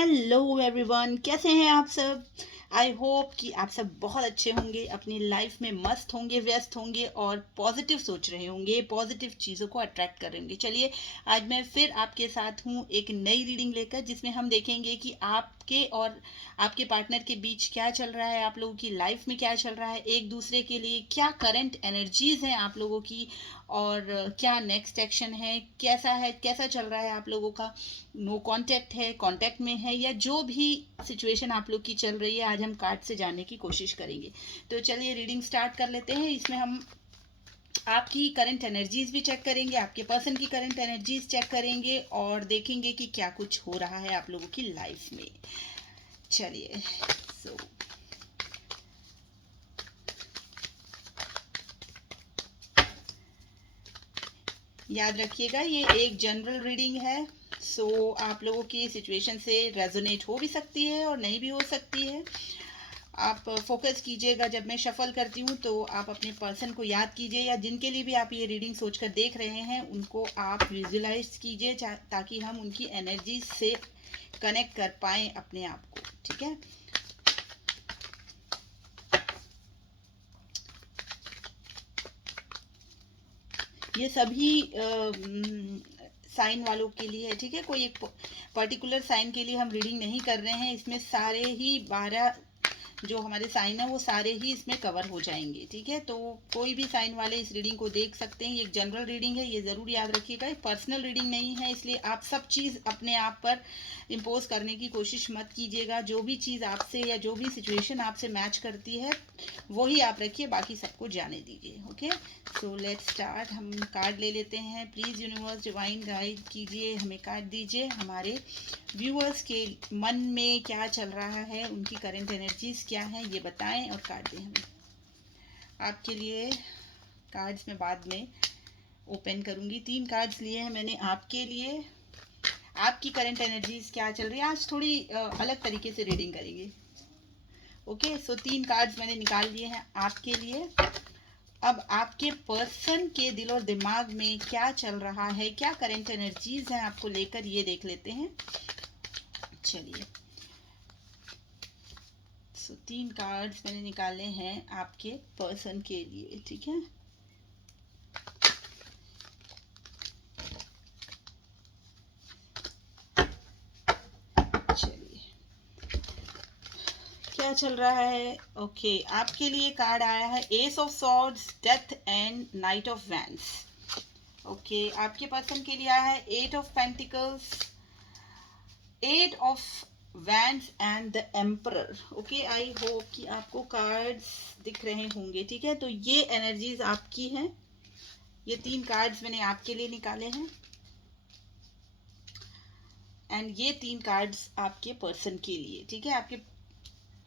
Hello everyone, कैसे हैं आप सब। आई होप कि आप सब बहुत अच्छे होंगे, अपनी लाइफ में मस्त होंगे, व्यस्त होंगे और पॉजिटिव सोच रहे होंगे, पॉजिटिव चीज़ों को अट्रैक्ट कर रहे होंगे। चलिए, आज मैं फिर आपके साथ हूँ एक नई रीडिंग लेकर, जिसमें हम देखेंगे कि आपके और आपके पार्टनर के बीच क्या चल रहा है, आप लोगों की लाइफ में क्या चल रहा है, एक दूसरे के लिए क्या करंट एनर्जीज हैं आप लोगों की, और क्या नेक्स्ट एक्शन है, कैसा चल रहा है आप लोगों का। नो कांटेक्ट है, कांटेक्ट में है, या जो भी सिचुएशन आप लोग की चल रही है, आज हम कार्ड से जानने की कोशिश करेंगे। तो चलिए रीडिंग स्टार्ट कर लेते हैं। इसमें हम आपकी करंट एनर्जीज भी चेक करेंगे, आपके पर्सन की करंट एनर्जीज चेक करेंगे और देखेंगे कि क्या कुछ हो रहा है आप लोगों की लाइफ में। चलिए, सो याद रखिएगा, ये एक जनरल रीडिंग है। आप लोगों की सिचुएशन से रेजोनेट हो भी सकती है और नहीं भी हो सकती है। आप फोकस कीजिएगा, जब मैं शफल करती हूँ तो आप अपने पर्सन को याद कीजिए, या जिनके लिए भी आप ये रीडिंग सोचकर देख रहे हैं उनको आप विजुलाइज कीजिए, ताकि हम उनकी एनर्जी से कनेक्ट कर पाएँ अपने आप को। ठीक है, ये सभी साइन वालों के लिए है। ठीक है, कोई एक पर्टिकुलर साइन के लिए हम रीडिंग नहीं कर रहे हैं। इसमें सारे ही 12 जो हमारे साइन है वो सारे ही इसमें कवर हो जाएंगे। ठीक है, तो कोई भी साइन वाले इस रीडिंग को देख सकते हैं। ये एक जनरल रीडिंग है, ये ज़रूर याद रखिएगा। ये पर्सनल रीडिंग नहीं है, इसलिए आप सब चीज़ अपने आप पर इम्पोज करने की कोशिश मत कीजिएगा। जो भी चीज़ आपसे या जो भी सिचुएशन आपसे मैच करती है वही आप रखिए, बाकी सबको जाने दीजिए। Okay, so let's start. हम कार्ड ले लेते हैं। प्लीज़ यूनिवर्स डिवाइन गाइड कीजिए, हमें कार्ड दीजिए। हमारे व्यूअर्स के मन में क्या चल रहा है, उनकी करंट एनर्जीज क्या है, ये बताएं और कार्ड दें हमें। आपके लिए कार्ड्स मैं बाद में ओपन करूंगी। 3 कार्ड्स लिए हैं मैंने आपके लिए। आपकी करंट एनर्जीज क्या चल रही है, आज थोड़ी अलग तरीके से रीडिंग करेंगे। ओके, सो 3 कार्ड्स मैंने निकाल लिए हैं आपके लिए। अब आपके पर्सन के दिल और दिमाग में क्या चल रहा है, क्या करंट एनर्जीज हैं आपको लेकर, ये देख लेते हैं। चलिए, 3 कार्ड्स मैंने निकाले हैं आपके पर्सन के लिए। ठीक है, चलिए क्या चल रहा है। ओके, आपके लिए कार्ड आया है S of swords, death and night of wands. Okay, आपके पर्सन के लिए आया है 8 of pentacles, 8 of wands and the emperor. Okay, I hope कि आपको कार्ड्स दिख रहे होंगे। ठीक है, तो ये एनर्जीज आपकी हैं। ये 3 कार्ड्स मैंने आपके लिए निकाले हैं एंड ये 3 कार्ड्स आपके पर्सन के लिए। ठीक है,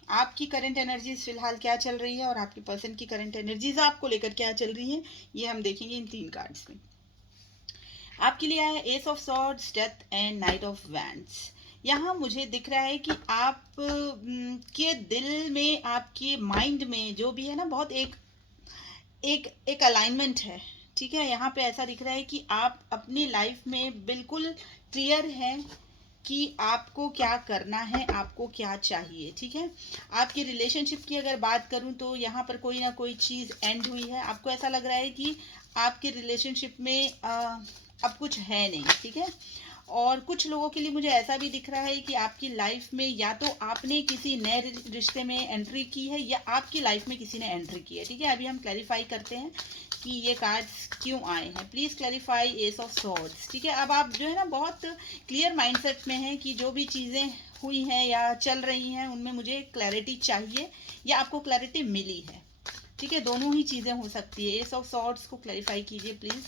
आपकी करंट एनर्जीज फिलहाल क्या चल रही है और आपके पर्सन की करंट एनर्जीज आपको लेकर क्या चल रही है, ये हम देखेंगे इन 3 कार्ड्स में। आपके लिए आया S of swords, death and night of wands. यहाँ मुझे दिख रहा है कि आप के दिल में, आपके माइंड में जो भी है ना, बहुत एक एक एक अलाइनमेंट है। ठीक है, यहाँ पे ऐसा दिख रहा है कि आप अपनी लाइफ में बिल्कुल क्लियर हैं कि आपको क्या करना है, आपको क्या चाहिए। ठीक है, आपकी रिलेशनशिप की अगर बात करूं तो यहाँ पर कोई ना कोई चीज़ एंड हुई है। आपको ऐसा लग रहा है कि आपके रिलेशनशिप में अब कुछ है नहीं। ठीक है, और कुछ लोगों के लिए मुझे ऐसा भी दिख रहा है कि आपकी लाइफ में या तो आपने किसी नए रिश्ते में एंट्री की है या आपकी लाइफ में किसी ने एंट्री की है। ठीक है, अभी हम क्लैरिफाई करते हैं कि ये कार्ड्स क्यों आए हैं। Please clarify S of swords. ठीक है, अब आप जो है ना बहुत क्लियर माइंडसेट में हैं कि जो भी चीज़ें हुई हैं या चल रही हैं उनमें मुझे क्लैरिटी चाहिए या आपको क्लैरिटी मिली है। ठीक है, दोनों ही चीज़ें हो सकती है। एस ऑफ सॉर्ड्स को क्लैरिफाई कीजिए please.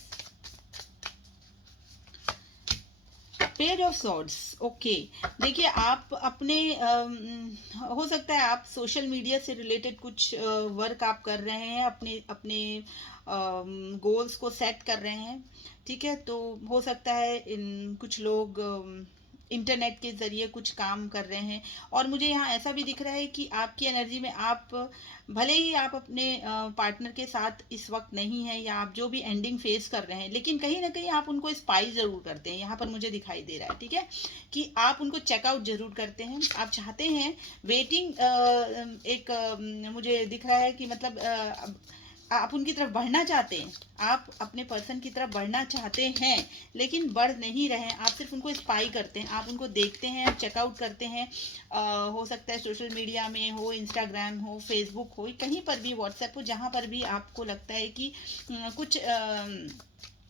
Page of swords. Okay, देखिए आप अपने हो सकता है आप सोशल मीडिया से रिलेटेड कुछ वर्क आप कर रहे हैं, अपने अपने गोल्स को सेट कर रहे हैं। ठीक है, तो हो सकता है इन कुछ लोग इंटरनेट के ज़रिए कुछ काम कर रहे हैं। और मुझे यहाँ ऐसा भी दिख रहा है कि आपकी एनर्जी में आप भले ही आप अपने पार्टनर के साथ इस वक्त नहीं हैं, या आप जो भी एंडिंग फेस कर रहे हैं, लेकिन कहीं ना कहीं आप उनको स्पाई ज़रूर करते हैं। यहाँ पर मुझे दिखाई दे रहा है, ठीक है, कि आप उनको चेकआउट ज़रूर करते हैं। आप चाहते हैं वेटिंग, एक मुझे दिख रहा है कि मतलब आप उनकी तरफ बढ़ना चाहते हैं, आप अपने पर्सन की तरफ बढ़ना चाहते हैं, लेकिन बढ़ नहीं रहे हैं। आप सिर्फ उनको स्पाई करते हैं, आप उनको देखते हैं, चेकआउट करते हैं। हो सकता है सोशल मीडिया में हो, इंस्टाग्राम हो, फेसबुक हो, कहीं पर भी, व्हाट्सएप हो, जहाँ पर भी आपको लगता है कि कुछ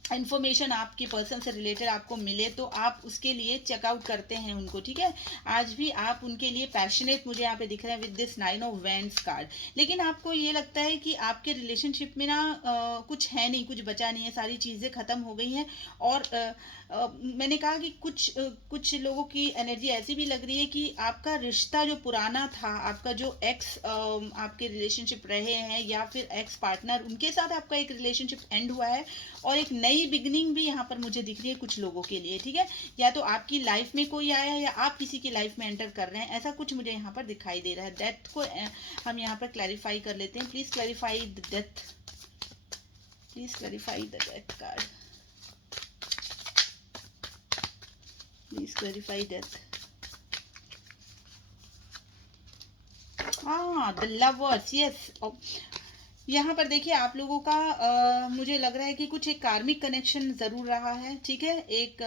इन्फॉर्मेशन आपके पर्सन से रिलेटेड आपको मिले, तो आप उसके लिए चेकआउट करते हैं उनको, ठीक है। आज भी आप उनके लिए पैशनेट मुझे यहाँ पे दिख रहे हैं with this 9 of wands card. लेकिन आपको ये लगता है कि आपके रिलेशनशिप में ना कुछ है नहीं, कुछ बचा नहीं है, सारी चीज़ें ख़त्म हो गई हैं। और मैंने कहा कि कुछ लोगों की एनर्जी ऐसी भी लग रही है कि आपका रिश्ता जो पुराना था, आपका जो एक्स आपके रिलेशनशिप रहे हैं, या फिर एक्स पार्टनर, उनके साथ आपका एक रिलेशनशिप एंड हुआ है, और एक नई बिगनिंग भी यहाँ पर मुझे दिख रही है कुछ लोगों के लिए, ठीक है। या तो आपकी लाइफ में कोई आया है, या आप किसी की लाइफ में एंटर कर रहे हैं, ऐसा कुछ मुझे यहाँ पर दिखाई दे रहा है। डेथ को हम यहाँ पर क्लैरिफाई कर लेते हैं। Please clarify the death, please clarify the death card, please clarify death. हाँ, द लवर्स, यस। यहाँ पर देखिए आप लोगों का मुझे लग रहा है कि कुछ एक कार्मिक कनेक्शन ज़रूर रहा है, ठीक है। एक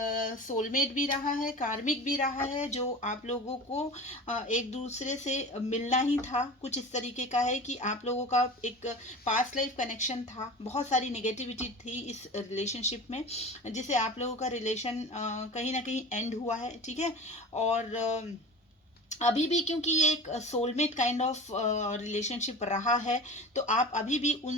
सोलमेट भी रहा है, कार्मिक भी रहा है, जो आप लोगों को एक दूसरे से मिलना ही था। कुछ इस तरीके का है कि आप लोगों का एक पास्ट लाइफ कनेक्शन था, बहुत सारी नेगेटिविटी थी इस रिलेशनशिप में, जिसे आप लोगों का रिलेशन कहीं ना कहीं एंड हुआ है, ठीक है। और अभी भी क्योंकि ये एक सोलमेट काइंड ऑफ रिलेशनशिप रहा है, तो आप अभी भी उन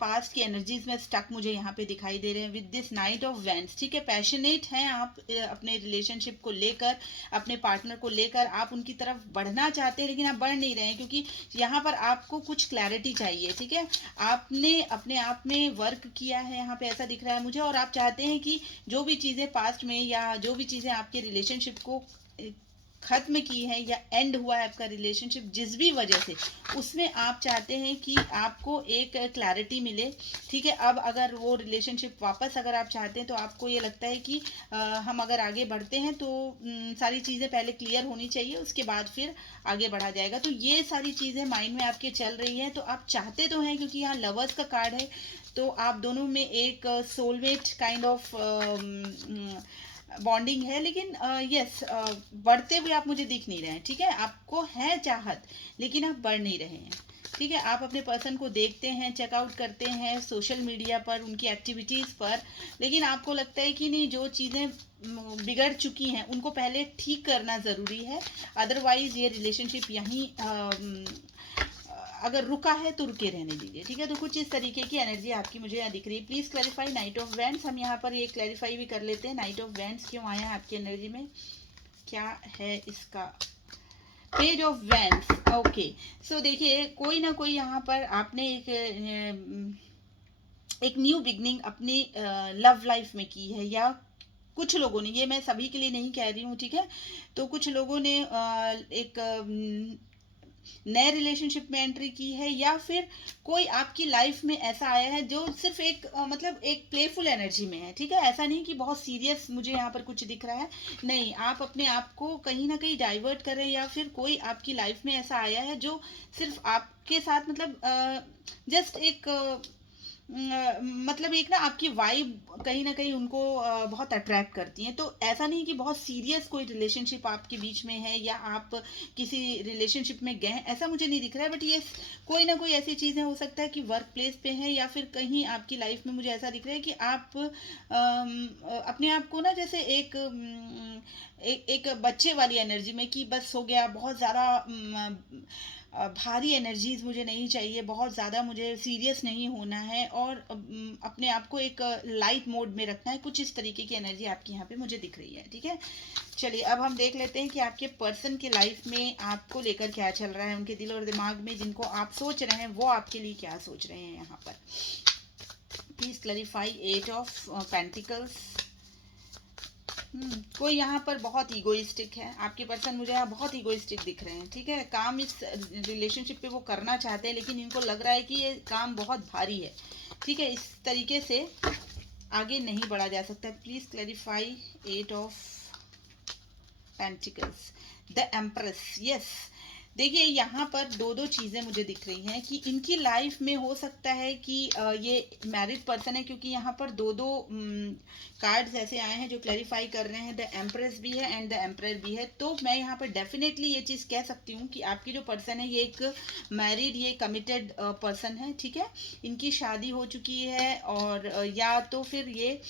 पास्ट की एनर्जीज में स्टक मुझे यहाँ पे दिखाई दे रहे हैं with this night of wands, ठीक है। पैशनेट हैं आप अपने रिलेशनशिप को लेकर, अपने पार्टनर को लेकर, आप उनकी तरफ बढ़ना चाहते हैं, लेकिन आप बढ़ नहीं रहे हैं, क्योंकि यहाँ पर आपको कुछ क्लैरिटी चाहिए, ठीक है। आपने अपने आप में वर्क किया है, यहाँ पे ऐसा दिख रहा है मुझे, और आप चाहते हैं कि जो भी चीज़ें पास्ट में, या जो भी चीज़ें आपके रिलेशनशिप को खत्म की है, या एंड हुआ है आपका रिलेशनशिप जिस भी वजह से, उसमें आप चाहते हैं कि आपको एक क्लैरिटी मिले, ठीक है। अब अगर वो रिलेशनशिप वापस अगर आप चाहते हैं, तो आपको ये लगता है कि हम अगर आगे बढ़ते हैं तो सारी चीज़ें पहले क्लियर होनी चाहिए, उसके बाद फिर आगे बढ़ा जाएगा। तो ये सारी चीज़ें माइंड में आपके चल रही हैं। तो आप चाहते तो हैं, क्योंकि यहाँ लवर्स का कार्ड है, तो आप दोनों में एक सोलमेट काइंड ऑफ बॉन्डिंग है, लेकिन यस, बढ़ते हुए आप मुझे दिख नहीं रहे हैं, ठीक है। आपको है चाहत, लेकिन आप बढ़ नहीं रहे हैं, ठीक है। आप अपने पर्सन को देखते हैं, चेकआउट करते हैं सोशल मीडिया पर, उनकी एक्टिविटीज़ पर, लेकिन आपको लगता है कि नहीं, जो चीज़ें बिगड़ चुकी हैं उनको पहले ठीक करना ज़रूरी है, अदरवाइज़ ये रिलेशनशिप यहीं अगर रुका है तो रुके रहने दीजिए, ठीक है। तो कुछ इस तरीके की एनर्जी आपकी मुझे यहाँ दिख रही है। Please clarify night of wands. हम यहाँ पर ये क्लैरिफाई भी कर लेते हैं, नाइट ऑफ वैंड्स क्यों आया है आपकी एनर्जी में, क्या है इसका। Page of wands, okay. So देखिए, कोई ना कोई यहाँ पर आपने एक न्यू बिगनिंग अपनी लव लाइफ में की है, या कुछ लोगों ने, ये मैं सभी के लिए नहीं कह रही हूँ, ठीक है। तो कुछ लोगों ने एक नए रिलेशनशिप में एंट्री की है, या फिर कोई आपकी लाइफ में ऐसा आया है जो सिर्फ एक मतलब एक प्लेफुल एनर्जी में है, ठीक है। ऐसा नहीं कि बहुत सीरियस मुझे यहाँ पर कुछ दिख रहा है, नहीं, आप अपने आप को कहीं ना कहीं डाइवर्ट कर रहे हैं, या फिर कोई आपकी लाइफ में ऐसा आया है जो सिर्फ आपके साथ मतलब जस्ट एक मतलब एक ना आपकी वाइब कहीं ना कहीं उनको बहुत अट्रैक्ट करती हैं। तो ऐसा नहीं कि बहुत सीरियस कोई रिलेशनशिप आपके बीच में है, या आप किसी रिलेशनशिप में गए हैं, ऐसा मुझे नहीं दिख रहा है। बट ये कोई ना कोई ऐसी चीज़ें हो सकता है कि वर्क प्लेस पे है, या फिर कहीं आपकी लाइफ में मुझे ऐसा दिख रहा है कि आप अपने आप को ना जैसे एक बच्चे वाली एनर्जी में, कि बस हो गया, बहुत ज़्यादा भारी एनर्जीज मुझे नहीं चाहिए, बहुत ज़्यादा मुझे सीरियस नहीं होना है, और अपने आप को एक लाइट मोड में रखना है। कुछ इस तरीके की एनर्जी आपकी यहाँ पे मुझे दिख रही है, ठीक है। चलिए अब हम देख लेते हैं कि आपके पर्सन के लाइफ में आपको लेकर क्या चल रहा है, उनके दिल और दिमाग में, जिनको आप सोच रहे हैं वो आपके लिए क्या सोच रहे हैं यहाँ पर। प्लीज़ क्लैरिफाई 8 ऑफ पेंटिकल्स, कोई यहाँ पर बहुत ईगोइस्टिक है, आपके पर्सन मुझे यहाँ बहुत ईगोइस्टिक दिख रहे हैं, ठीक है। काम इस रिलेशनशिप पे वो करना चाहते हैं, लेकिन इनको लग रहा है कि ये काम बहुत भारी है, ठीक है। इस तरीके से आगे नहीं बढ़ा जा सकता। Please clarify 8 of pentacles, the empress. Yes, देखिए यहाँ पर दो दो चीज़ें मुझे दिख रही हैं कि इनकी लाइफ में हो सकता है कि ये मैरिड पर्सन है, क्योंकि यहाँ पर दो दो कार्ड्स ऐसे आए हैं जो क्लैरिफाई कर रहे हैं। द एम्प्रेस भी है एंड द एम्परर भी है। तो मैं यहाँ पर डेफिनेटली ये चीज़ कह सकती हूँ कि आपकी जो पर्सन है ये एक मैरिड, ये कमिटेड पर्सन है, ठीक है। इनकी शादी हो चुकी है, और या तो फिर ये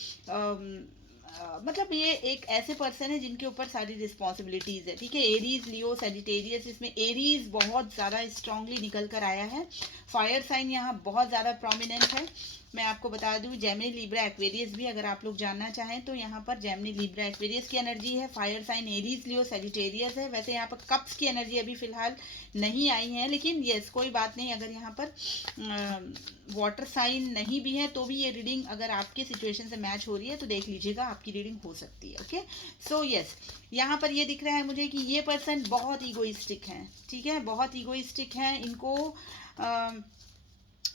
मतलब ये एक ऐसे पर्सन है जिनके ऊपर सारी रिस्पॉन्सिबिलिटीज है, ठीक है। एरीज, लियो, सेजिटेरियस, इसमें एरीज बहुत ज़्यादा स्ट्रांगली निकल कर आया है। फायर साइन यहाँ बहुत ज़्यादा प्रोमिनेंट है। मैं आपको बता दूं जेमिनी, लिब्रा, एक्वेरियस भी अगर आप लोग जानना चाहें तो यहाँ पर जेमिनी, लिब्रा, एक्वेरियस की एनर्जी है। फायर साइन एरीज, लियो, सेजिटेरियस है। वैसे यहाँ पर कप्स की एनर्जी अभी फिलहाल नहीं आई है, लेकिन यस कोई बात नहीं, अगर यहाँ पर वाटर साइन नहीं भी है तो भी ये रीडिंग अगर आपके सिचुएशन से मैच हो रही है तो देख लीजिएगा, आपकी रीडिंग हो सकती है। ओके, सो यस, यहाँ पर ये दिख रहा है मुझे कि ये पर्सन बहुत ईगोइस्टिक हैं, ठीक है, बहुत ईगोइस्टिक हैं। इनको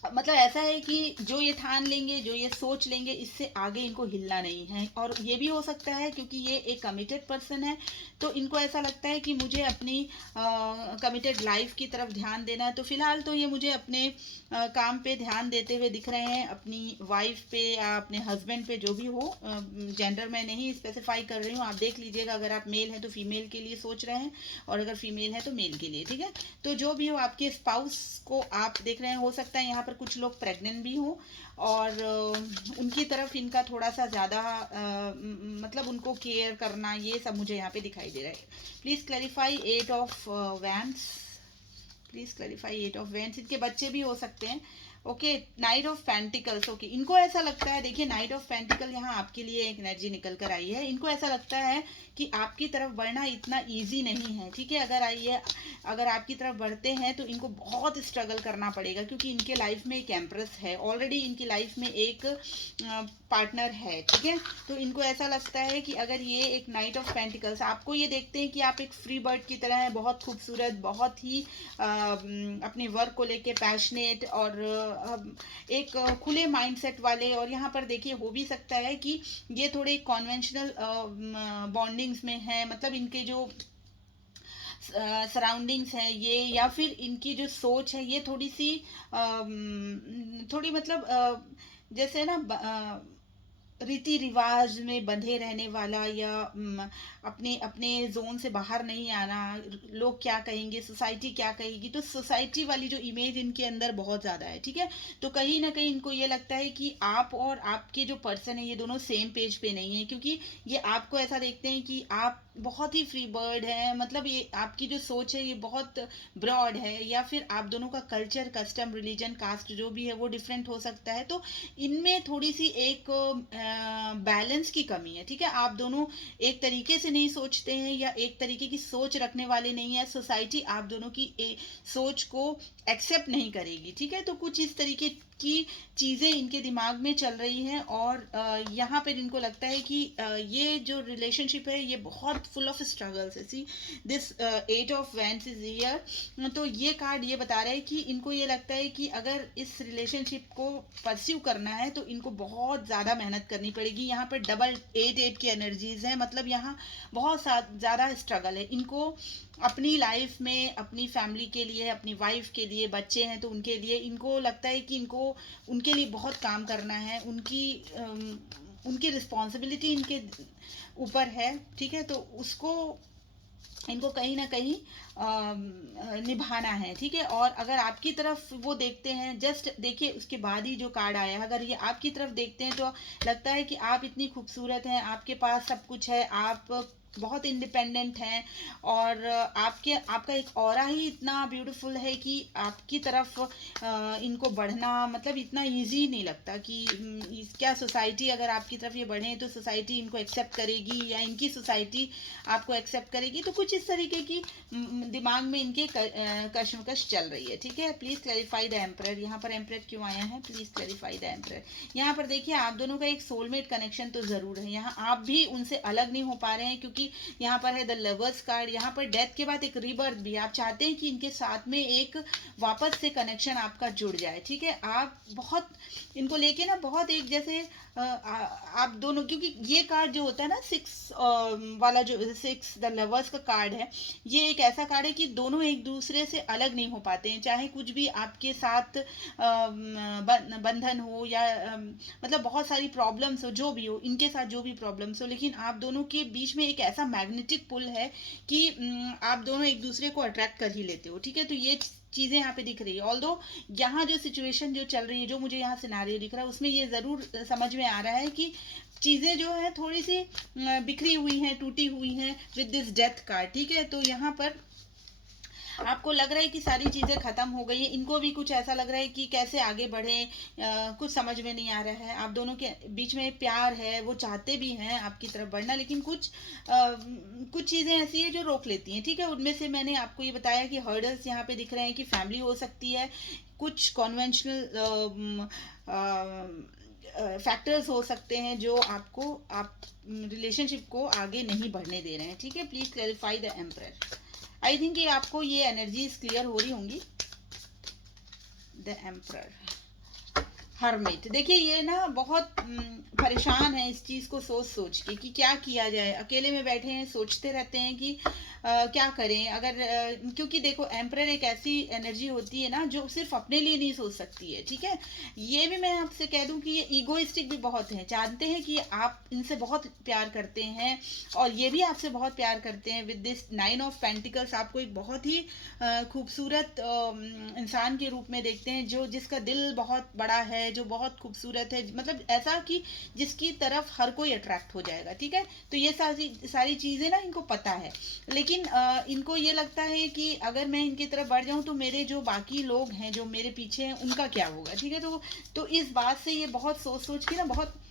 मतलब ऐसा है कि जो ये ठान लेंगे, जो ये सोच लेंगे, इससे आगे इनको हिलना नहीं है। और ये भी हो सकता है क्योंकि ये एक कमिटेड पर्सन है, तो इनको ऐसा लगता है कि मुझे अपनी कमिटेड लाइफ की तरफ ध्यान देना है। तो फिलहाल तो ये मुझे अपने काम पे ध्यान देते हुए दिख रहे हैं, अपनी वाइफ पे या अपने हस्बैंड पे, जो भी हो। जेंडर मैं नहीं स्पेसिफाई कर रही हूँ, आप देख लीजिएगा। अगर आप मेल हैं तो फीमेल के लिए सोच रहे हैं, और अगर फीमेल है तो मेल के लिए, ठीक है। तो जो भी हो, आपके स्पाउस को आप देख रहे हैं। हो सकता है यहाँ पर कुछ लोग प्रेग्नेंट भी हों, और उनकी तरफ इनका थोड़ा सा ज़्यादा मतलब उनको केयर करना, ये सब मुझे यहाँ पे दिखाई दे रहा है। Please clarify 8 of wands, please clarify 8 of wands. इनके बच्चे भी हो सकते हैं। Okay, night of pentacles. Okay, इनको ऐसा लगता है, देखिए नाइट ऑफ पेंटिकल यहाँ आपके लिए एक एनर्जी निकल कर आई है। इनको ऐसा लगता है कि आपकी तरफ बढ़ना इतना इजी नहीं है, ठीक है। अगर आपकी तरफ बढ़ते हैं तो इनको बहुत स्ट्रगल करना पड़ेगा, क्योंकि इनके लाइफ में एक एम्प्रेस है, ऑलरेडी इनकी लाइफ में एक पार्टनर है, ठीक है। तो इनको ऐसा लगता है कि अगर ये एक नाइट ऑफ पेंटिकल्स, आपको ये देखते हैं कि आप एक फ्री बर्ड की तरह हैं, बहुत खूबसूरत, बहुत ही अपने वर्क को लेके पैशनेट, और एक खुले माइंडसेट वाले। और यहाँ पर देखिए हो भी सकता है कि ये थोड़े कॉन्वेंशनल बॉन्डिंग्स में है, मतलब इनके जो सराउंडिंग्स है ये, या फिर इनकी जो सोच है ये थोड़ी सी थोड़ी मतलब जैसे ना रीति रिवाज में बंधे रहने वाला, या अपने अपने जोन से बाहर नहीं आना। लोग क्या कहेंगे, सोसाइटी क्या कहेगी, तो सोसाइटी वाली जो इमेज इनके अंदर बहुत ज़्यादा है, ठीक है। तो कहीं ना कहीं इनको ये लगता है कि आप और आपके जो पर्सन है ये दोनों सेम पेज पे नहीं है, क्योंकि ये आपको ऐसा देखते हैं कि आप बहुत ही फ्री बर्ड है, मतलब ये आपकी जो सोच है ये बहुत ब्रॉड है, या फिर आप दोनों का कल्चर, कस्टम, रिलीजन, कास्ट जो भी है वो डिफरेंट हो सकता है। तो इनमें थोड़ी सी एक बैलेंस की कमी है, ठीक है। आप दोनों एक तरीके से नहीं सोचते हैं, या एक तरीके की सोच रखने वाले नहीं है। सोसाइटी आप दोनों की सोच को एक्सेप्ट नहीं करेगी, ठीक है। तो कुछ इस तरीके की चीज़ें इनके दिमाग में चल रही हैं, और यहाँ पर इनको लगता है कि ये जो रिलेशनशिप है ये बहुत फुल ऑफ स्ट्रगल्स है। See this 8 of wands is here. तो ये कार्ड ये बता रहा है कि इनको ये लगता है कि अगर इस रिलेशनशिप को परस्यू करना है तो इनको बहुत ज़्यादा मेहनत करनी पड़ेगी। यहाँ पर डबल 8 की एनर्जीज है, मतलब यहाँ बहुत ज़्यादा स्ट्रगल है इनको अपनी लाइफ में, अपनी फैमिली के लिए, अपनी वाइफ के लिए, बच्चे हैं तो उनके लिए। इनको लगता है कि इनको उनके लिए बहुत काम करना है, उनकी रिस्पॉन्सिबिलिटी इनके ऊपर है, ठीक है। तो उसको इनको कहीं ना कहीं निभाना है, ठीक है। और अगर आपकी तरफ वो देखते हैं, जस्ट देखिए उसके बाद ही जो कार्ड आया है, अगर ये आपकी तरफ देखते हैं तो लगता है कि आप इतनी खूबसूरत हैं, आपके पास सब कुछ है, आप बहुत इंडिपेंडेंट हैं, और आपका एक ऑरा ही इतना ब्यूटीफुल है कि आपकी तरफ इनको बढ़ना मतलब इतना इजी नहीं लगता कि क्या सोसाइटी अगर आपकी तरफ ये बढ़े तो सोसाइटी इनको एक्सेप्ट करेगी या इनकी सोसाइटी आपको एक्सेप्ट करेगी। तो कुछ इस तरीके की दिमाग में इनके कश्मकश चल रही है। ठीक है, प्लीज़ क्लैरिफाई द एम्परर। यहाँ पर एम्परर क्यों आया है, प्लीज़ क्लैरिफाई द एम्परर। यहाँ पर देखिए आप दोनों का एक सोलमेट कनेक्शन तो ज़रूर है, यहाँ आप भी उनसे अलग नहीं हो पा रहे हैं, क्योंकि यहाँ पर है द लवर्स कार्ड। यहाँ पर डेथ के बाद एक रीबर्थ भी, आप चाहते हैं कि इनके साथ में एक वापस से कनेक्शन आपका जुड़ जाए। ठीक है, आप बहुत इनको लेके ना बहुत एक जैसे आप दोनों, क्योंकि ये कार्ड जो होता है ना 6 वाला, जो 6 द लवर्स का कार्ड है, ये एक ऐसा कार्ड है कि दोनों एक दूसरे से अलग नहीं हो पाते हैं, चाहे कुछ भी आपके साथ बंधन हो या मतलब बहुत सारी प्रॉब्लम्स हो, जो भी हो इनके साथ जो भी प्रॉब्लम्स हो, लेकिन आप दोनों के बीच में एक ऐसा मैग्नेटिक पुल है कि आप दोनों एक दूसरे को अट्रैक्ट कर ही लेते हो। ठीक है, तो ये चीज़ें यहाँ पे दिख रही है। ऑल्दो यहाँ जो सिचुएशन जो चल रही है, जो मुझे यहाँ सिनारियो दिख रहा है, उसमें ये ज़रूर समझ में आ रहा है कि चीज़ें जो है थोड़ी सी बिखरी हुई हैं, टूटी हुई हैं विद दिस डेथ कार्ड। ठीक है, तो यहाँ पर आपको लग रहा है कि सारी चीज़ें ख़त्म हो गई हैं, इनको भी कुछ ऐसा लग रहा है कि कैसे आगे बढ़े, कुछ समझ में नहीं आ रहा है। आप दोनों के बीच में प्यार है, वो चाहते भी हैं आपकी तरफ बढ़ना, लेकिन कुछ चीज़ें ऐसी है जो रोक लेती हैं। ठीक है, उनमें से मैंने आपको ये बताया कि हर्डल्स यहाँ पे दिख रहे हैं कि फैमिली हो सकती है, कुछ कॉन्वेंशनल फैक्टर्स हो सकते हैं जो आप रिलेशनशिप को आगे नहीं बढ़ने दे रहे हैं। ठीक है, please clarify the emperor. I think ये आपको ये एनर्जीज क्लियर हो रही होंगी। द एम्परर, हर्मिट, देखिए ये ना बहुत परेशान है इस चीज़ को सोच सोच के कि क्या किया जाए। अकेले में बैठे हैं, सोचते रहते हैं कि क्या करें। अगर क्योंकि देखो एम्परर एक ऐसी एनर्जी होती है ना जो सिर्फ अपने लिए नहीं सोच सकती है। ठीक है, ये भी मैं आपसे कह दूं कि ये ईगोइस्टिक भी बहुत हैं, जानते हैं कि आप इनसे बहुत प्यार करते हैं और ये भी आपसे बहुत प्यार करते हैं। विद दिस 9 ऑफ पेंटिकल्स आपको एक बहुत ही खूबसूरत इंसान के रूप में देखते हैं, जो जिसका दिल बहुत बड़ा है, जो बहुत खूबसूरत है, मतलब ऐसा कि जिसकी तरफ हर कोई अट्रैक्ट हो जाएगा। ठीक है, तो ये सारी चीज़ें ना इनको पता है, लेकिन इनको ये लगता है कि अगर मैं इनकी तरफ बढ़ जाऊं तो मेरे जो बाकी लोग हैं जो मेरे पीछे हैं उनका क्या होगा। ठीक है, तो इस बात से ये बहुत सोच सोच के ना बहुत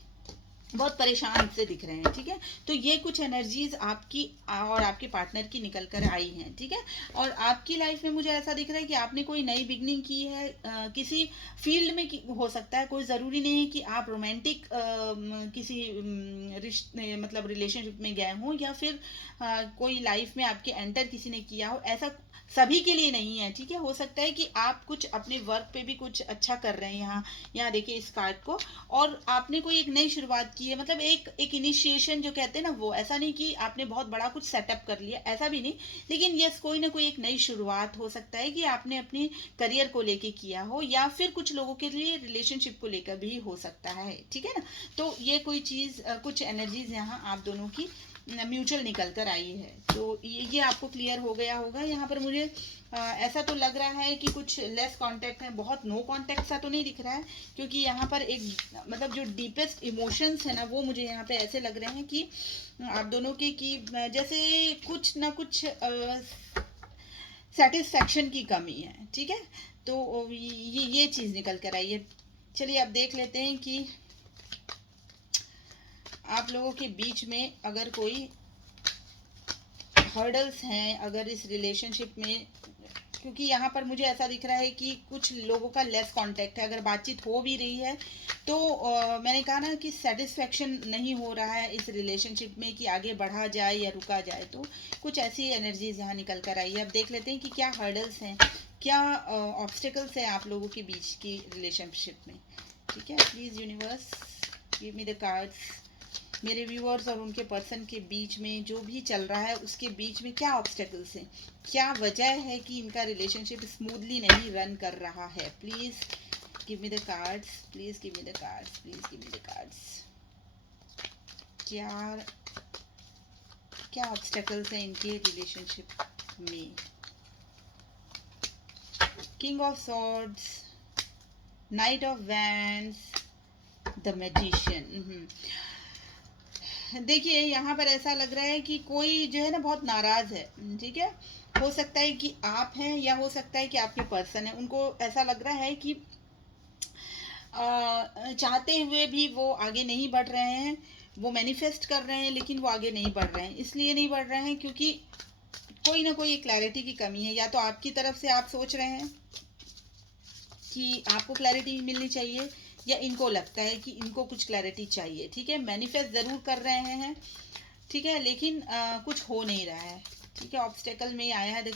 बहुत परेशान से दिख रहे हैं। ठीक है, तो ये कुछ एनर्जीज आपकी और आपके पार्टनर की निकल कर आई हैं। ठीक है, और आपकी लाइफ में मुझे ऐसा दिख रहा है कि आपने कोई नई बिगनिंग की है, किसी फील्ड में हो सकता है, कोई ज़रूरी नहीं है कि आप रोमांटिक किसी रिश्ते मतलब रिलेशनशिप में गए हों, या फिर कोई लाइफ में आपके एंटर किसी ने किया हो, ऐसा सभी के लिए नहीं है। ठीक है, हो सकता है कि आप कुछ अपने वर्क पे भी कुछ अच्छा कर रहे हैं। यहाँ देखिए इस कार्ड को, और आपने कोई एक नई शुरुआत की है, मतलब एक इनिशिएशन जो कहते हैं ना, वो ऐसा नहीं कि आपने बहुत बड़ा कुछ सेटअप कर लिया, ऐसा भी नहीं, लेकिन यस कोई ना कोई एक नई शुरुआत हो सकता है कि आपने अपनी करियर को लेके किया हो, या फिर कुछ लोगों के लिए रिलेशनशिप को लेकर भी हो सकता है। ठीक है ना, तो ये कोई चीज़ कुछ एनर्जीज यहाँ आप दोनों की म्यूचुअल निकल कर आई है। तो ये आपको क्लियर हो गया होगा। यहाँ पर मुझे ऐसा तो लग रहा है कि कुछ लेस कांटेक्ट है, बहुत नो कांटेक्ट सा तो नहीं दिख रहा है, क्योंकि यहाँ पर एक मतलब जो डीपेस्ट इमोशंस है ना, वो मुझे यहाँ पे ऐसे लग रहे हैं कि आप दोनों के कि जैसे कुछ ना कुछ सेटिस्फैक्शन की कमी है। ठीक है, तो ये चीज़ निकल कर आई है। चलिए अब देख लेते हैं कि आप लोगों के बीच में अगर कोई हर्डल्स हैं अगर इस रिलेशनशिप में, क्योंकि यहाँ पर मुझे ऐसा दिख रहा है कि कुछ लोगों का लेस कांटेक्ट है। अगर बातचीत हो भी रही है तो मैंने कहा ना कि सेटिस्फेक्शन नहीं हो रहा है इस रिलेशनशिप में कि आगे बढ़ा जाए या रुका जाए, तो कुछ ऐसी एनर्जीज यहाँ निकल कर आई है। अब देख लेते हैं कि क्या हर्डल्स हैं, क्या ऑब्स्टिकल्स हैं आप लोगों के बीच की रिलेशनशिप में। ठीक है, please universe give me the cards. मेरे व्यूअर्स और उनके पर्सन के बीच में जो भी चल रहा है उसके बीच में क्या ऑब्स्टेकल्स हैं, क्या वजह है कि इनका रिलेशनशिप स्मूथली नहीं रन कर रहा है। Please give me the cards, please give me the cards, please give me the cards. क्या ऑब्स्टेकल्स हैं इनके रिलेशनशिप में। King of swords, night of wands, the magician. देखिए यहाँ पर ऐसा लग रहा है कि कोई जो है ना बहुत नाराज है, ठीक है। हो सकता है कि आप हैं या हो सकता है कि आपके पर्सन है, उनको ऐसा लग रहा है कि चाहते हुए भी वो आगे नहीं बढ़ रहे हैं। वो मैनिफेस्ट कर रहे हैं लेकिन वो आगे नहीं बढ़ रहे हैं। इसलिए नहीं बढ़ रहे हैं क्योंकि कोई ना कोई एक क्लैरिटी की कमी है। या तो आपकी तरफ से आप सोच रहे हैं कि आपको क्लैरिटी मिलनी चाहिए, या इनको लगता है कि इनको कुछ क्लैरिटी चाहिए, ठीक है। मैनिफेस्ट ज़रूर कर रहे हैं, ठीक है, लेकिन कुछ हो नहीं रहा है, ठीक है। ऑब्स्टेकल में आया है द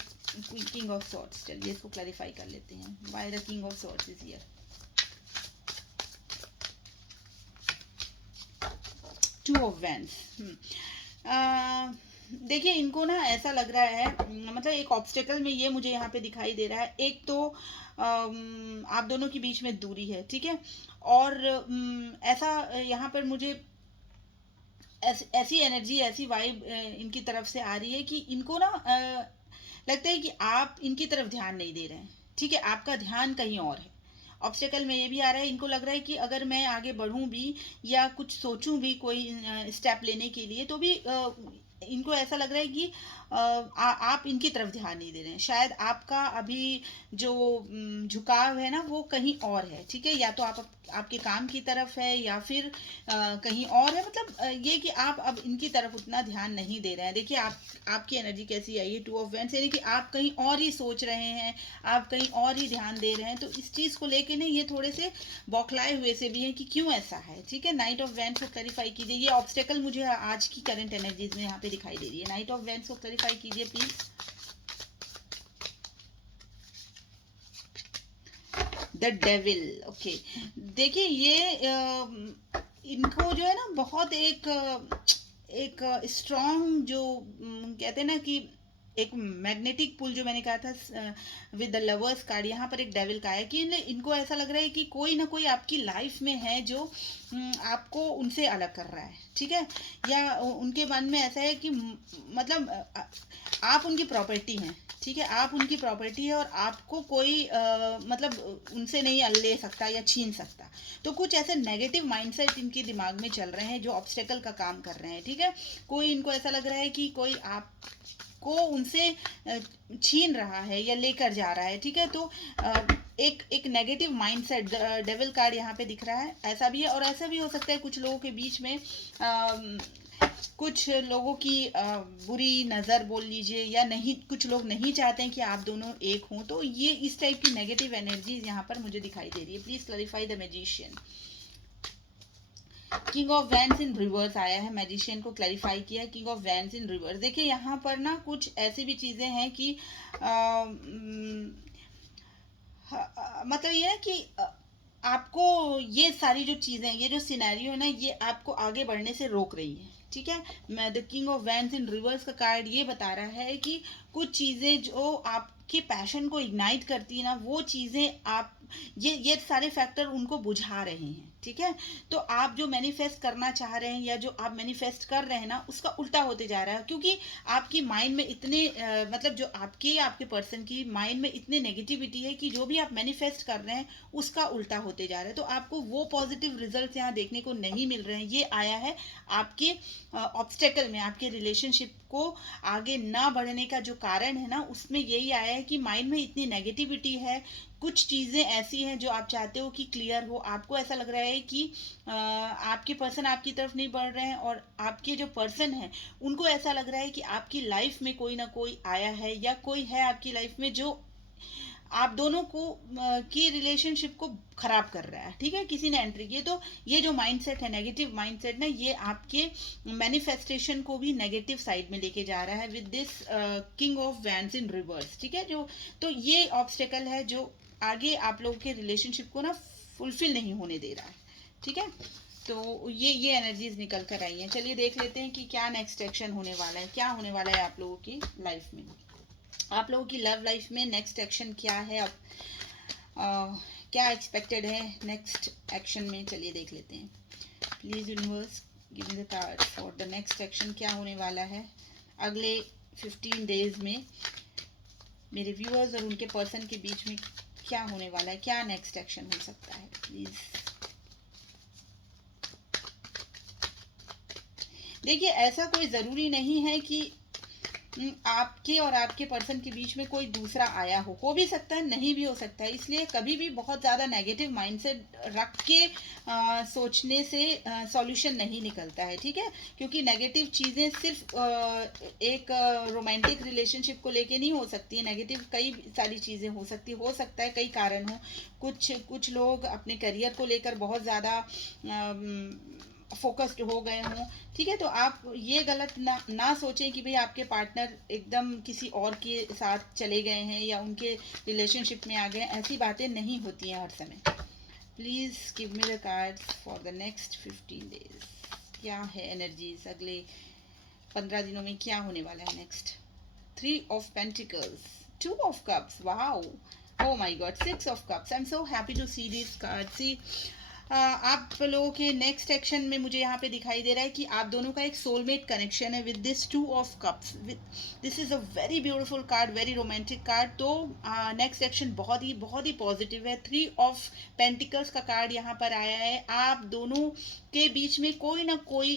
किंग ऑफ सॉर्ड्स। चलिए इसको क्लैरिफाई कर लेते हैं, why the king of swords is here. Two of wands. देखिए इनको ना ऐसा लग रहा है, मतलब एक ऑब्स्टेकल में ये मुझे यहाँ पे दिखाई दे रहा है। एक तो आप दोनों के बीच में दूरी है, ठीक है। और ऐसा यहाँ पर मुझे ऐसी एनर्जी, ऐसी वाइब इनकी तरफ से आ रही है कि इनको ना लगता है कि आप इनकी तरफ ध्यान नहीं दे रहे हैं, ठीक है। आपका ध्यान कहीं और है। ऑब्स्टेकल में ये भी आ रहा है, इनको लग रहा है कि अगर मैं आगे बढ़ूं भी या कुछ सोचूं भी कोई स्टेप लेने के लिए, तो भी इनको ऐसा लग रहा है कि आप इनकी तरफ ध्यान नहीं दे रहे हैं। शायद आपका अभी जो झुकाव है ना वो कहीं और है, ठीक है। या तो आपके काम की तरफ है या फिर कहीं और है। मतलब ये कि आप अब इनकी तरफ उतना ध्यान नहीं दे रहे हैं। देखिए आपकी एनर्जी कैसी आई है, टू ऑफ वैंड्स, यानी कि आप कहीं और ही सोच रहे हैं, आप कहीं और ही ध्यान दे रहे हैं। तो इस चीज़ को लेके ना ये थोड़े से बौखलाए हुए से भी हैं कि क्यों ऐसा है, ठीक है। नाइट ऑफ वैंड्स को क्लैरिफाई कीजिए। ये ऑब्स्टेकल मुझे आज की करंट एनर्जीज में यहाँ पे दिखाई दे रही है। नाइट ऑफ वैंड्स को क्लैरिफाई कीजिए प्लीज। The devil, okay. देखिए ये इनको जो है ना बहुत एक स्ट्रॉन्ग जो कहते हैं ना कि एक मैग्नेटिक पुल, जो मैंने कहा था विद द लवर्स कार्ड, यहाँ पर एक डेविल का है कि इनको ऐसा लग रहा है कि कोई ना कोई आपकी लाइफ में है जो आपको उनसे अलग कर रहा है, ठीक है। या उनके मन में ऐसा है कि मतलब आप उनकी प्रॉपर्टी हैं, ठीक है। आप उनकी प्रॉपर्टी है और आपको कोई मतलब उनसे नहीं ले सकता या छीन सकता। तो कुछ ऐसे नेगेटिव माइंडसेट इनके दिमाग में चल रहे हैं जो ऑब्स्टेकल का काम कर रहे हैं, ठीक है। कोई इनको ऐसा लग रहा है कि कोई आपको उनसे छीन रहा है या लेकर जा रहा है, ठीक है। तो एक नेगेटिव माइंडसेट, डेविल कार्ड यहाँ पे दिख रहा है। ऐसा भी है और ऐसा भी हो सकता है कुछ लोगों के बीच में कुछ लोगों की बुरी नज़र बोल लीजिए, या नहीं, कुछ लोग नहीं चाहते हैं कि आप दोनों एक हों। तो ये इस टाइप की नेगेटिव एनर्जीज यहाँ पर मुझे दिखाई दे रही है। Please clarify the magician. King of wands in reverse आया है, मैजिशियन को क्लैरिफाई किया है। King of wands in reverse. देखिए यहाँ पर ना कुछ ऐसी भी चीज़ें हैं कि मतलब ये है कि आपको ये सारी जो चीज़ें, ये जो सिनेरियो है ना, ये आपको आगे बढ़ने से रोक रही है, ठीक है। मैं the king of wands in reverse का कार्ड ये बता रहा है कि कुछ चीज़ें जो आपके पैशन को इग्नाइट करती है ना, वो चीज़ें आप ये सारे फैक्टर उनको बुझा रहे हैं, ठीक है। तो आप जो मैनिफेस्ट करना चाह रहे हैं या जो आप मैनिफेस्ट कर रहे हैं ना, उसका उल्टा होते जा रहा है, क्योंकि आपकी माइंड में इतने मतलब जो आपके पर्सन की माइंड में इतने नेगेटिविटी है कि जो भी आप मैनिफेस्ट कर रहे हैं उसका उल्टा होते जा रहा है। तो आपको वो पॉजिटिव रिजल्ट यहाँ देखने को नहीं मिल रहे हैं। ये आया है आपके ऑब्स्टेकल में, आपके रिलेशनशिप को आगे ना बढ़ने का जो कारण है ना, उसमें यही आया है कि माइंड में इतनी नेगेटिविटी है। कुछ चीज़ें ऐसी हैं जो आप चाहते हो कि क्लियर हो। आपको ऐसा लग रहा है कि आपके पर्सन आपकी तरफ नहीं बढ़ रहे हैं, और आपके जो पर्सन है उनको ऐसा लग रहा है कि आपकी लाइफ में कोई ना कोई आया है या कोई है आपकी लाइफ में जो आप दोनों को की रिलेशनशिप को खराब कर रहा है, ठीक है। किसी ने एंट्री की। तो ये जो माइंडसेट है, नेगेटिव माइंडसेट ना, ये आपके मैनिफेस्टेशन को भी नेगेटिव साइड में लेके जा रहा है with this king of wands in reverse, ठीक है। जो तो ये ऑब्स्टेकल है जो आगे आप लोगों के रिलेशनशिप को ना फुलफिल नहीं होने दे रहा है, ठीक है। तो ये एनर्जीज निकल कर आई हैं। चलिए देख लेते हैं कि क्या नेक्स्ट एक्शन होने वाला है, क्या होने वाला है आप लोगों की लाइफ में। आप लोगों की लव लाइफ में नेक्स्ट एक्शन क्या है, अब क्या एक्सपेक्टेड है नेक्स्ट एक्शन में, चलिए देख लेते हैं। Please universe give me the card for the next action. क्या होने वाला है अगले 15 डेज में मेरे व्यूअर्स और उनके पर्सन के बीच में, क्या होने वाला है, क्या नेक्स्ट एक्शन हो सकता है, प्लीज। देखिए ऐसा कोई ज़रूरी नहीं है कि आपके और आपके पर्सन के बीच में कोई दूसरा आया हो भी सकता है, नहीं भी हो सकता है। इसलिए कभी भी बहुत ज़्यादा नेगेटिव माइंडसेट रख के सोचने से सॉल्यूशन नहीं निकलता है, ठीक है। क्योंकि नेगेटिव चीज़ें सिर्फ एक रोमांटिक रिलेशनशिप को लेके नहीं हो सकती है। नेगेटिव कई सारी चीज़ें हो सकता है कई कारण हो। कुछ कुछ लोग अपने करियर को लेकर बहुत ज़्यादा फोकस्ड हो गए हों, ठीक है। तो आप ये गलत ना सोचें कि भाई आपके पार्टनर एकदम किसी और के साथ चले गए हैं या उनके रिलेशनशिप में आ गए। ऐसी बातें नहीं होती हैं हर समय। Please give me the cards for the next 15 days. क्या है एनर्जीज अगले 15 दिनों में, क्या होने वाला है next? 3 of pentacles, 2 of cups, wow, oh my god, 6 of cups. I'm so happy to see these cards. See, आप लोगों के नेक्स्ट एक्शन में मुझे यहाँ पे दिखाई दे रहा है कि आप दोनों का एक सोलमेट कनेक्शन है with this 2 of cups. This is a very beautiful card, very romantic card. तो नेक्स्ट एक्शन बहुत ही पॉजिटिव है। 3 ऑफ पेंटिकल्स का कार्ड यहाँ पर आया है। आप दोनों के बीच में कोई ना कोई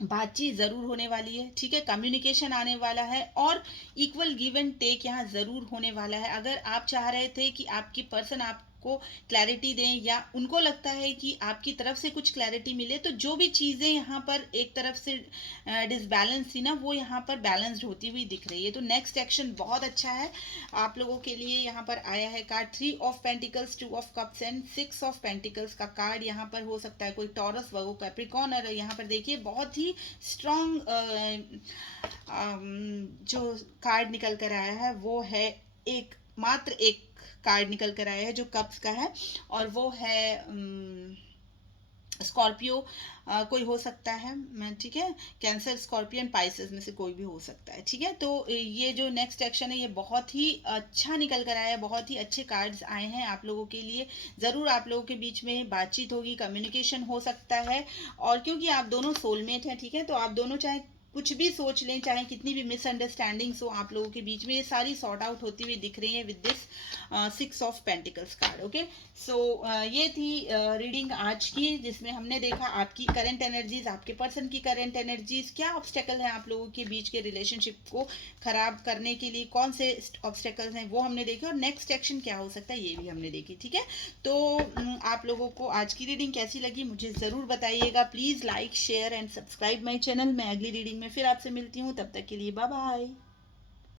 बातचीत ज़रूर होने वाली है, ठीक है। कम्युनिकेशन आने वाला है और इक्वल गिव एंड टेक यहाँ ज़रूर होने वाला है। अगर आप चाह रहे थे कि आपकी पर्सन आपको क्लैरिटी दें या उनको लगता है कि आपकी तरफ से कुछ क्लैरिटी मिले, तो जो भी चीज़ें यहाँ पर एक तरफ से डिसबैलेंस थी ना, वो यहाँ पर बैलेंस्ड होती हुई दिख रही है। तो नेक्स्ट एक्शन बहुत अच्छा है आप लोगों के लिए। यहाँ पर आया है card 3 of pentacles, 2 of cups and 6 of pentacles का कार्ड। यहाँ पर हो सकता है कोई टॉरस, वर्गो, कैप्रिकॉर्न। और यहाँ पर देखिए बहुत ही स्ट्रॉन्ग जो कार्ड निकल कर आया है वो है मात्र एक कार्ड निकल कर आया है जो कप्स का है, और वो है स्कॉर्पियो। कोई हो सकता है, मैं ठीक है, कैंसर, स्कॉर्पियन, पाइसेस में से कोई भी हो सकता है, ठीक है। तो ये जो नेक्स्ट एक्शन है ये बहुत ही अच्छा निकल कर आया है, बहुत ही अच्छे कार्ड्स आए हैं आप लोगों के लिए। ज़रूर आप लोगों के बीच में बातचीत होगी, कम्युनिकेशन हो सकता है। और क्योंकि आप दोनों सोलमेट हैं, ठीक है, तो आप दोनों चाहे कुछ भी सोच लें, चाहे कितनी भी मिसअंडरस्टैंडिंग्स हो आप लोगों के बीच में, ये सारी सॉर्ट आउट होती हुई दिख रही है with this 6 of pentacles card. Okay, so ये थी रीडिंग आज की, जिसमें हमने देखा आपकी करंट एनर्जीज, आपके पर्सन की करंट एनर्जीज, क्या ऑब्स्टेकल हैं आप लोगों के बीच के रिलेशनशिप को खराब करने के लिए, कौन से ऑब्स्टेकल्स हैं वो हमने देखे, और नेक्स्ट एक्शन क्या हो सकता है ये भी हमने देखी, ठीक है। तो आप लोगों को आज की रीडिंग कैसी लगी मुझे ज़रूर बताइएगा। Please like, share and subscribe my channel. मैं अगली रीडिंग में फिर आपसे मिलती हूँ, तब तक के लिए बाय बाय।